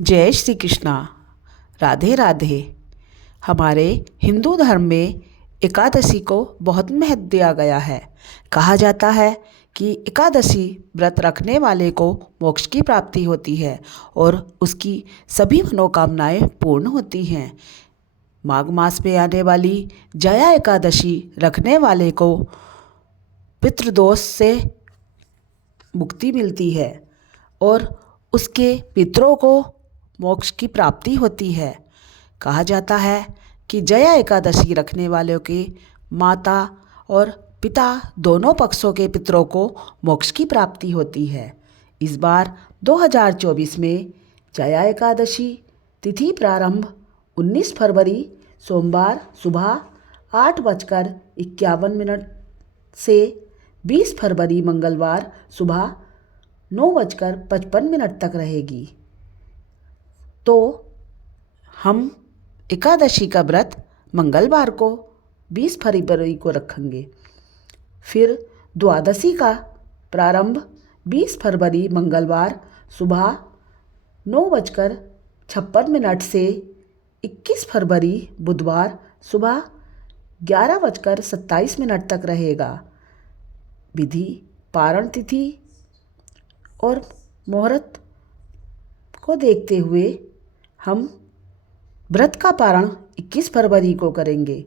जय श्री कृष्णा। राधे राधे। हमारे हिंदू धर्म में एकादशी को बहुत महत्व दिया गया है। कहा जाता है कि एकादशी व्रत रखने वाले को मोक्ष की प्राप्ति होती है और उसकी सभी मनोकामनाएं पूर्ण होती हैं। माघ मास में आने वाली जया एकादशी रखने वाले को पितृदोष से मुक्ति मिलती है और उसके पितरों को मोक्ष की प्राप्ति होती है। कहा जाता है कि जया एकादशी रखने वालों के माता और पिता दोनों पक्षों के पितरों को मोक्ष की प्राप्ति होती है। इस बार 2024 में जया एकादशी तिथि प्रारंभ 19 फरवरी सोमवार सुबह 8:51 से 20 फरवरी मंगलवार सुबह 9:55 तक रहेगी। तो हम एकादशी का व्रत मंगलवार को 20 फरवरी को रखेंगे। फिर द्वादशी का प्रारंभ 20 फरवरी मंगलवार सुबह 9:56 से 21 फरवरी बुधवार सुबह 11:27 तक रहेगा। विधि पारण तिथि और मुहूर्त को देखते हुए हम व्रत का पारण 21 फरवरी को करेंगे।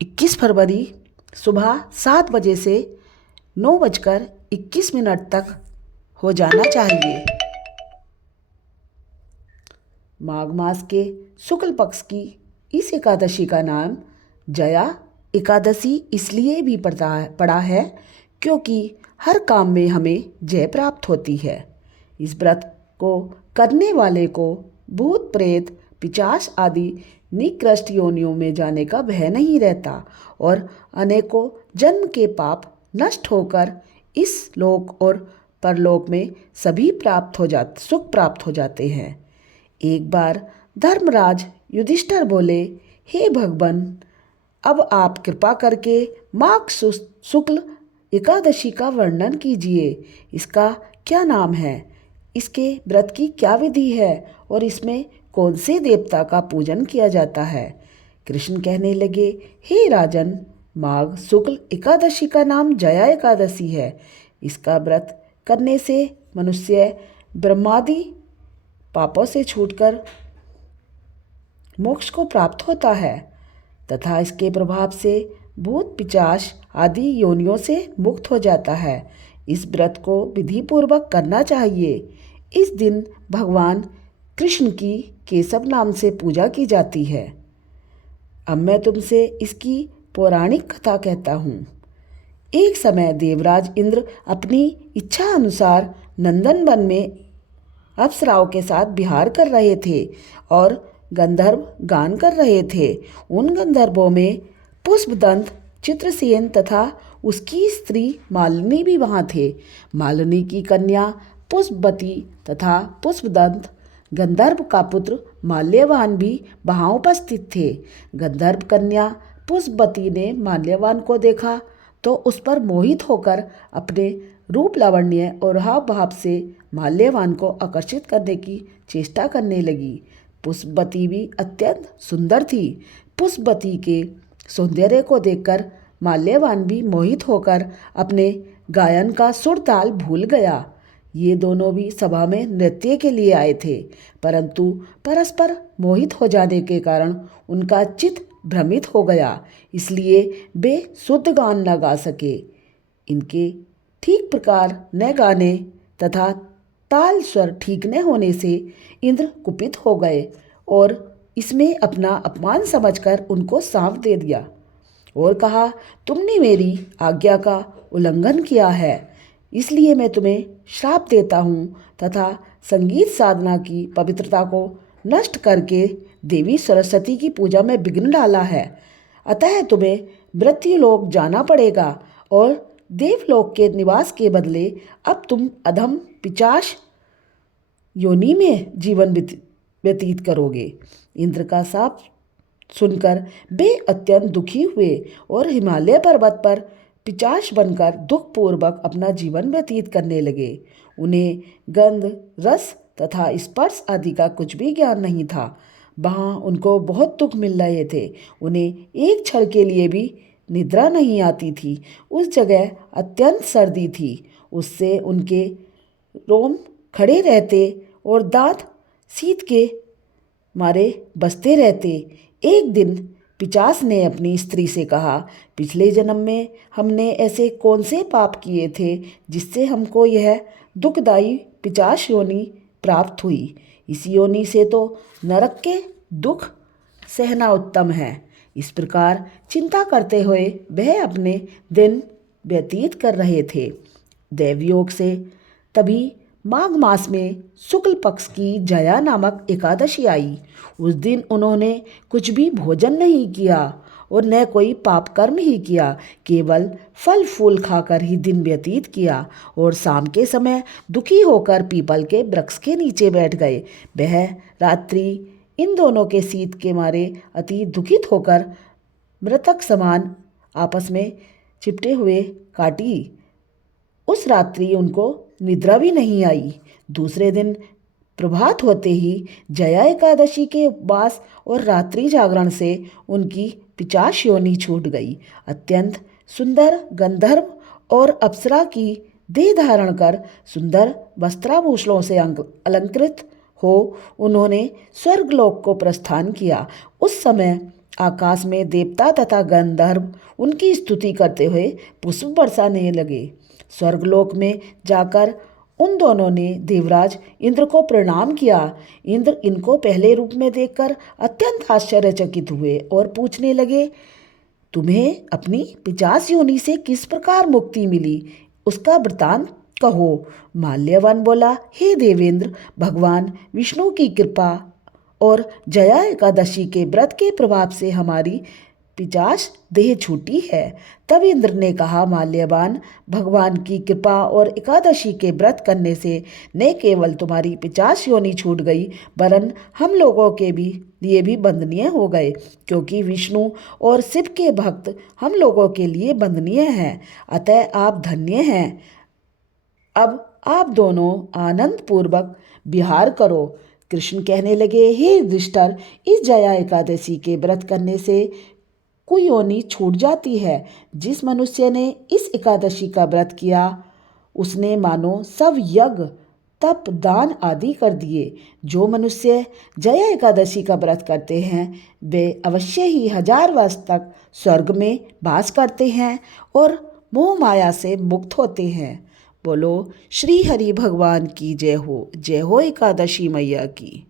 21 फरवरी सुबह 7 बजे से 9:21 तक हो जाना चाहिए। माघ मास के शुक्ल पक्ष की इस एकादशी का नाम जया एकादशी इसलिए भी पड़ा है क्योंकि हर काम में हमें जय प्राप्त होती है। इस व्रत को करने वाले को भूत प्रेत पिशाच आदि निकृष्ट योनियों में जाने का भय नहीं रहता और अनेकों जन्म के पाप नष्ट होकर इस लोक और परलोक में सुख प्राप्त हो जाते हैं। एक बार धर्मराज युधिष्ठिर बोले, हे भगवान, अब आप कृपा करके माघ शुक्ल एकादशी का वर्णन कीजिए। इसका क्या नाम है, इसके व्रत की क्या विधि है और इसमें कौन से देवता का पूजन किया जाता है। कृष्ण कहने लगे, हे राजन, माघ शुक्ल एकादशी का नाम जया एकादशी है। इसका व्रत करने से मनुष्य ब्रह्मादि पापों से छूटकर मोक्ष को प्राप्त होता है तथा इसके प्रभाव से भूत पिशाच आदि योनियों से मुक्त हो जाता है। इस व्रत को विधि पूर्वक करना चाहिए। इस दिन भगवान कृष्ण की केशव नाम से पूजा की जाती है। अब मैं तुमसे इसकी पौराणिक कथा कहता हूँ। एक समय देवराज इंद्र अपनी इच्छा अनुसार नंदन वन में अप्सराओं के साथ विहार कर रहे थे और गंधर्व गान कर रहे थे। उन गंधर्वों में पुष्पदंत, चित्रसेन तथा उसकी स्त्री मालिनी भी वहाँ थे। मालिनी की कन्या पुष्पवती तथा पुष्पदंत गंधर्व का पुत्र माल्यवान भी वहाँ उपस्थित थे। गंधर्व कन्या पुष्पवती ने माल्यवान को देखा तो उस पर मोहित होकर अपने रूप लावण्य और हाव भाव से माल्यवान को आकर्षित करने की चेष्टा करने लगी। पुष्पवती भी अत्यंत सुंदर थी। पुष्पवती के सौंदर्य को देखकर माल्यवान भी मोहित होकर अपने गायन का सुर ताल भूल गया। ये दोनों भी सभा में नृत्य के लिए आए थे, परंतु परस्पर मोहित हो जाने के कारण उनका चित्त भ्रमित हो गया, इसलिए वे शुद्ध गान न गा सके। इनके ठीक प्रकार न गाने तथा ताल स्वर ठीक न होने से इंद्र कुपित हो गए और इसमें अपना अपमान समझकर उनको शाप दे दिया और कहा, तुमने मेरी आज्ञा का उल्लंघन किया है, इसलिए मैं तुम्हें श्राप देता हूँ तथा संगीत साधना की पवित्रता को नष्ट करके देवी सरस्वती की पूजा में विघ्न डाला है। अतः तुम्हें मृत्युलोक जाना पड़ेगा और देवलोक के निवास के बदले अब तुम अधम पिशाच योनि में जीवन व्यतीत करोगे। इंद्र का शाप सुनकर वे अत्यंत दुखी हुए और हिमालय पर्वत पर पिशाच बनकर दुखपूर्वक अपना जीवन व्यतीत करने लगे। उन्हें गंध, रस तथा स्पर्श आदि का कुछ भी ज्ञान नहीं था। वहाँ उनको बहुत दुख मिल रहे थे। उन्हें एक क्षण के लिए भी निद्रा नहीं आती थी। उस जगह अत्यंत सर्दी थी, उससे उनके रोम खड़े रहते और दांत शीत के मारे बसते रहते। एक दिन पिशाच ने अपनी स्त्री से कहा, पिछले जन्म में हमने ऐसे कौन से पाप किए थे जिससे हमको यह दुखदायी पिशाच योनि प्राप्त हुई। इस योनि से तो नरक के दुख सहना उत्तम है। इस प्रकार चिंता करते हुए वह अपने दिन व्यतीत कर रहे थे। देवयोग से तभी माघ मास में शुक्ल पक्ष की जया नामक एकादशी आई। उस दिन उन्होंने कुछ भी भोजन नहीं किया और न कोई पाप कर्म ही किया, केवल फल फूल खाकर ही दिन व्यतीत किया और शाम के समय दुखी होकर पीपल के वृक्ष के नीचे बैठ गए। वह रात्रि इन दोनों के शीत के मारे अति दुखित होकर मृतक समान आपस में चिपटे हुए काटी। उस रात्रि उनको निद्रा भी नहीं आई। दूसरे दिन प्रभात होते ही जया एकादशी के उपवास और रात्रि जागरण से उनकी पिशाच योनि छूट गई। अत्यंत सुंदर गंधर्व और अप्सरा की देह धारण कर सुंदर वस्त्राभूषणों से अलंकृत हो उन्होंने स्वर्गलोक को प्रस्थान किया। उस समय आकाश में देवता तथा गंधर्व उनकी स्तुति करते हुए पुष्प बरसाने लगे। स्वर्गलोक में जाकर उन दोनों ने देवराज इंद्र को प्रणाम किया। इंद्र इनको पहले रूप में देखकर अत्यंत आश्चर्यचकित हुए और पूछने लगे, तुम्हें अपनी पिशाच योनि से किस प्रकार मुक्ति मिली, उसका वृतांत कहो। माल्यवान बोला, हे देवेंद्र, भगवान विष्णु की कृपा और जया एकादशी के व्रत के प्रभाव से हमारी पिशाच देह छूटी है। तब इंद्र ने कहा, माल्यवान, भगवान की कृपा और एकादशी के व्रत करने से न केवल तुम्हारी पिशाच योनि छूट गई, वरन हम लोगों के भी लिए भी बंदनीय हो गए, क्योंकि विष्णु और शिव के भक्त हम लोगों के लिए बंदनीय हैं। अतः आप धन्य हैं। अब आप दोनों आनंद पूर्वक विहार करो। कृष्ण कहने लगे, हे युधिष्ठिर, इस जया एकादशी के व्रत करने से कुयोनि छूट जाती है। जिस मनुष्य ने इस एकादशी का व्रत किया उसने मानो सब यज्ञ तप दान आदि कर दिए। जो मनुष्य जया एकादशी का व्रत करते हैं वे अवश्य ही 1000 वर्ष तक स्वर्ग में वास करते हैं और मोह माया से मुक्त होते हैं। बोलो श्री हरि भगवान की जय हो। जय हो एकादशी मैया की।